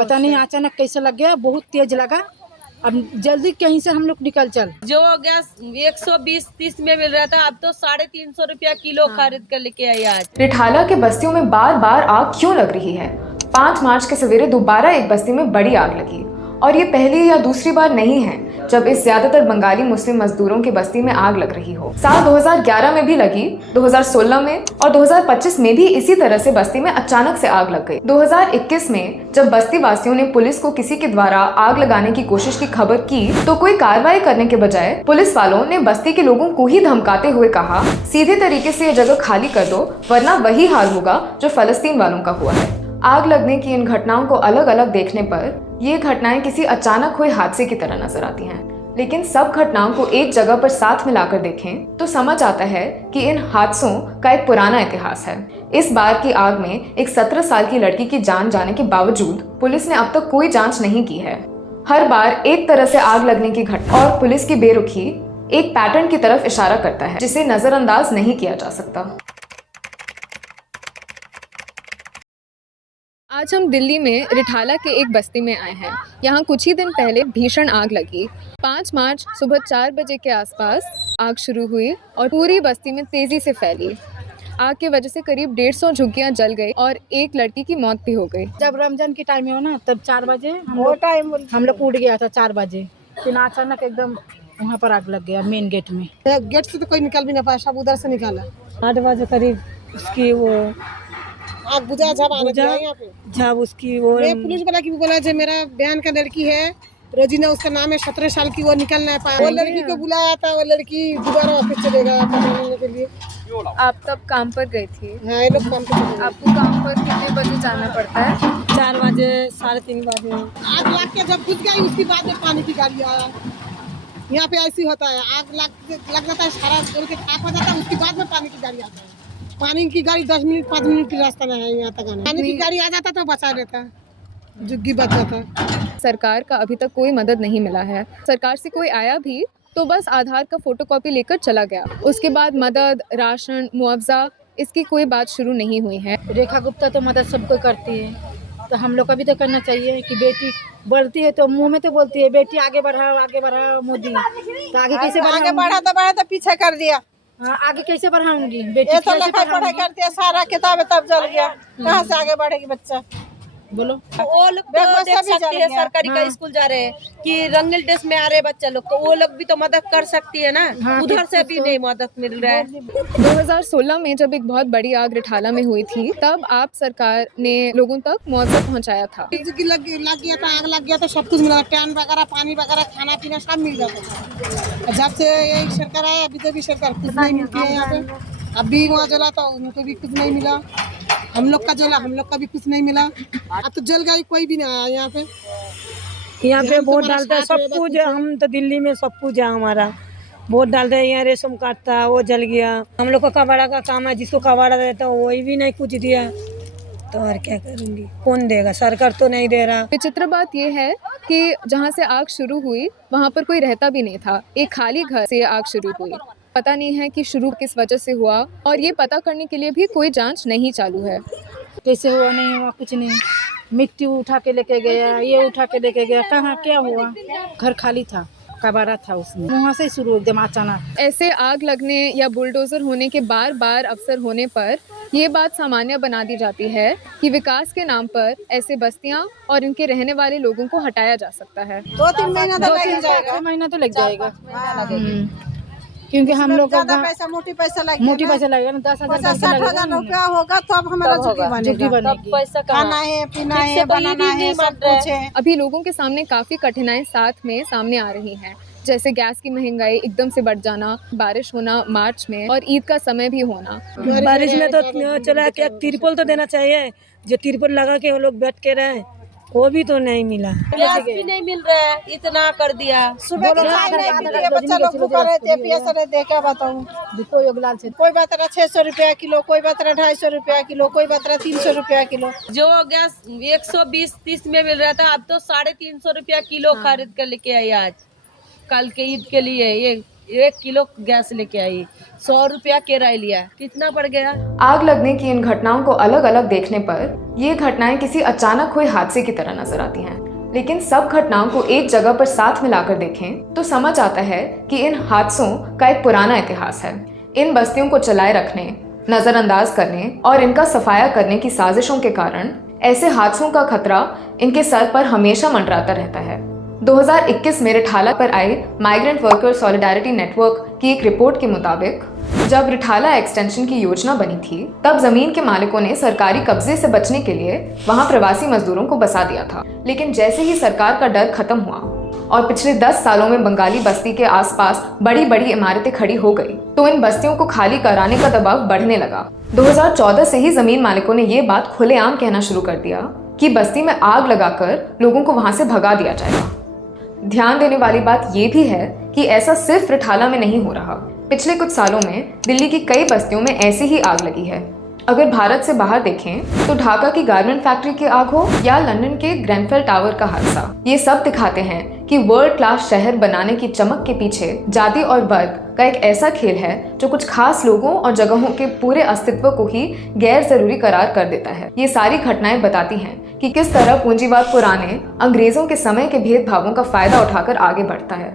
पता नहीं अचानक कैसे लग गया, बहुत तेज लगा। अब जल्दी कहीं से हम लोग निकल चल। जो गैस 120-30 में मिल रहा था, अब तो 350 रुपया किलो खरीद कर लेके आई आज। रिठाला के बस्तियों में बार बार आग क्यों लग रही है? 5 मार्च के सवेरे दोबारा एक बस्ती में बड़ी आग लगी और ये पहली या दूसरी बार नहीं है जब इस ज्यादातर बंगाली मुस्लिम मजदूरों की बस्ती में आग लग रही हो। साल 2011 में भी लगी, 2016 में और 2025 में भी इसी तरह से बस्ती में अचानक से आग लग गई। 2021 में जब बस्ती वासियों ने पुलिस को किसी के द्वारा आग लगाने की कोशिश की खबर की तो कोई कार्रवाई करने के बजाय पुलिस वालों ने बस्ती के लोगों को ही धमकाते हुए कहा, सीधे तरीके से ये जगह खाली कर दो वरना वही हाल होगा जो फलस्तीन वालों का हुआ है। आग लगने की इन घटनाओं को अलग अलग देखने पर ये घटनाएं किसी अचानक हुए हादसे की तरह नजर आती हैं, लेकिन सब घटनाओं को एक जगह पर साथ मिलाकर देखें तो समझ आता है कि इन हादसों का एक पुराना इतिहास है। इस बार की आग में एक 17 साल की लड़की की जान जाने के बावजूद पुलिस ने अब तक कोई जांच नहीं की है। हर बार एक तरह से आग लगने की घटना और पुलिस की बेरुखी एक पैटर्न की तरफ इशारा करता है जिसे नजरअंदाज नहीं किया जा सकता। आज हम दिल्ली में रिठाला के एक बस्ती में आए हैं। यहाँ कुछ ही दिन पहले भीषण आग लगी। 5 मार्च सुबह 4 बजे के आसपास आग शुरू हुई और पूरी बस्ती में तेज़ी से फैली। आग की वजह से करीब 150 झुग्गियाँ जल गई और एक लड़की की मौत भी हो गई। जब रमजान की टाइम हो ना तब 4 बजे हम लोग उठ गया था 4 बजे, फिर अचानक एकदम वहाँ पर आग लग गया मेन गेट में। गेट से तो कोई निकल भी ना पाया, सब उधर से निकाला। 8 बजे करीब उसकी वो आग बुझा जब आने दिया यहाँ पे। जब उसकी वो पुलिस वाला की बोला जो मेरा बहन का लड़की है रोजीना, उसका नाम है, 17 साल की, वो निकल नहीं पाया। वो लड़की को बुलाया था, वो लड़की दोबारा वापस चले गया पकड़ने के लिए। आप तब काम पर गई थी? हाँ, ये लोग काम पे चले गए। आपको काम पर कितने बजे जाना पड़ता है? 4 बजे 3:30 बजे। आग लग के जब बुझ गई उसके बाद में पानी की गाड़ी आया। यहाँ पे ऐसी होता है, आग लग जाता है, सारा जल के खाक हो जाता है, उसके बाद में पानी की गाड़ी आता है। पानी की गाड़ी 10 मिनट 5 मिनट की रास्ता नहीं है यहाँ तक आने। पानी की गाड़ी आ जाता तो बचा लेता, जुग्गी बच जाता। सरकार का अभी तक कोई मदद नहीं मिला है। सरकार से कोई आया भी तो बस आधार का फोटोकॉपी लेकर चला गया। उसके बाद मदद, राशन, मुआवजा इसकी कोई बात शुरू नहीं हुई है। रेखा गुप्ता तो मदद सबको करती है, तो हम लोग का भी तो करना चाहिए कि बेटी बढ़ती है तो मुंह में तो बोलती है बेटी आगे बढ़ाओ मोदी, तो आगे कैसे बढ़ा तो पीछे कर दिया। हाँ, आगे कैसे बढ़ाऊंगी बेटी? ये तो लिखाई पढ़ाई करती है, सारा किताब तब जल गया, कहाँ से आगे बढ़ेगी बच्चा? बोलो। वो लोग तो देख सकती है, सरकारी का स्कूल जा रहे हैं कि रंगील ड्रेस में आ रहे बच्चा लोग, तो वो लोग भी तो मदद कर सकती है ना। उधर से भी नहीं मदद मिल रहा है। 2016 में जब एक बहुत बड़ी आग रिठाला में हुई थी तब आप सरकार ने लोगों तक मुआवजा पहुंचाया था। लग गया था, आग लग गया तो सब कुछ मिला, टैन वगैरह, पानी वगैरह, खाना पीना सब मिल जाता था। जब से ये सरकार आया अभी तो भी सरकार कुछ नहीं मिलती है यहाँ पे। अभी वहाँ जला था उनको भी कुछ नहीं मिला, हम लोग का जला हम लोग का भी कुछ नहीं मिला। अब तो जल गई, कोई भी नहीं आया यहाँ पे। यहाँ पे वोट डालता है सब कुछ, हम तो दिल्ली में सब कुछ है हमारा। वोट डालते हैं, यहाँ रेशम काटता वो जल गया। हम लोग का कबाड़ा का काम है, जिसको कबाड़ा देता है वही भी नहीं कुछ दिया, तो और क्या करूँगी? कौन देगा? सरकार तो नहीं दे रहा। विचित्र बात यह है कि जहाँ से आग शुरू हुई वहाँ पर कोई रहता भी नहीं था। एक खाली घर से आग शुरू हुई। पता नहीं है कि शुरू किस वजह से हुआ और ये पता करने के लिए भी कोई जांच नहीं चालू है। कैसे हुआ नहीं हुआ कुछ नहीं। मिट्टी उठा के लेके गया, ये उठा के लेके गया, कहाँ क्या हुआ? घर खाली था, कबाड़ा था उसमें, वहाँ से शुरू एकदम अचानक। ऐसे आग लगने या बुलडोजर होने के बार बार अवसर होने पर ये बात सामान्य बना दी जाती है कि विकास के नाम पर ऐसे बस्तियां और इनके रहने वाले लोगों को हटाया जा सकता है। 2-3 महीना तो लग जाएगा। 2-3 महीना तो लग जाएगा, क्योंकि हम लोग का पैसा मोटी पैसा लगेगा ना, 10,000 रुपया होगा तो अब हमारा झुग्गी बनेगी। पैसा खाना है, पीना है, बनाना है, सब कुछ है। अभी लोगों के सामने काफी कठिनाई साथ में सामने आ रही हैं, जैसे गैस की महंगाई एकदम से बढ़ जाना, बारिश होना मार्च में और ईद का समय भी होना। बारिश में तो चला क्या तिरपल तो देना चाहिए, जो तिरपल लगा के वो लोग बैठ के रहे, वो भी तो नहीं मिला। गैस भी नहीं मिल रहा है, इतना कर दिया। सुबह के चाय नहीं मिलती है, बच्चा लोग भूखा रहते हैं, प्यासा रहते हैं, क्या बताऊँ? कोई बात रहा 600 रुपया किलो, कोई बात रहा 250 रुपया किलो, कोई बात रहा 300 रुपया किलो। जो गैस 120-30 में मिल रहा था, अब तो 350 रुपया किलो खरीद कर लेके आई आज, कल के ईद के लिए। ये 1 किलो गैस लेके आई, 100 रुपया किराया लिया, कितना पड़ गया। आग लगने की इन घटनाओं को अलग अलग देखने पर ये घटनाएं किसी अचानक हुए हादसे की तरह नजर आती हैं। लेकिन सब घटनाओं को एक जगह पर साथ मिलाकर देखें तो समझ आता है कि इन हादसों का एक पुराना इतिहास है। इन बस्तियों को चलाए रखने, नजरअंदाज करने और इनका सफाया करने की साजिशों के कारण ऐसे हादसों का खतरा इनके सर पर हमेशा मंडराता रहता है। 2021 में रिठाला पर आए माइग्रेंट वर्कर सॉलिडारिटी नेटवर्क की एक रिपोर्ट के मुताबिक जब रिठाला एक्सटेंशन की योजना बनी थी तब जमीन के मालिकों ने सरकारी कब्जे से बचने के लिए वहां प्रवासी मजदूरों को बसा दिया था। लेकिन जैसे ही सरकार का डर खत्म हुआ और पिछले 10 सालों में बंगाली बस्ती के आसपास बड़ी बड़ी इमारतें खड़ी हो गई तो इन बस्तियों को खाली कराने का दबाव बढ़ने लगा। 2014 से ही जमीन मालिकों ने ये बात खुलेआम कहना शुरू कर दिया कि बस्ती में आग लगाकर लोगों को वहां से भगा दिया जाएगा। ध्यान देने वाली बात यह भी है कि ऐसा सिर्फ रिठाला में नहीं हो रहा। पिछले कुछ सालों में दिल्ली की कई बस्तियों में ऐसी ही आग लगी है। अगर भारत से बाहर देखें तो ढाका की गारमेंट फैक्ट्री की आग हो या लंदन के ग्रेनफेल टावर का हादसा, ये सब दिखाते हैं कि वर्ल्ड क्लास शहर बनाने की चमक के पीछे जाति और वर्ग का एक ऐसा खेल है जो कुछ खास लोगों और जगहों के पूरे अस्तित्व को ही गैर जरूरी करार कर देता है। ये सारी घटनाएं बताती हैं कि किस तरह पूंजीवाद पुराने अंग्रेजों के समय के भेदभावों का फायदा उठाकर आगे बढ़ता है।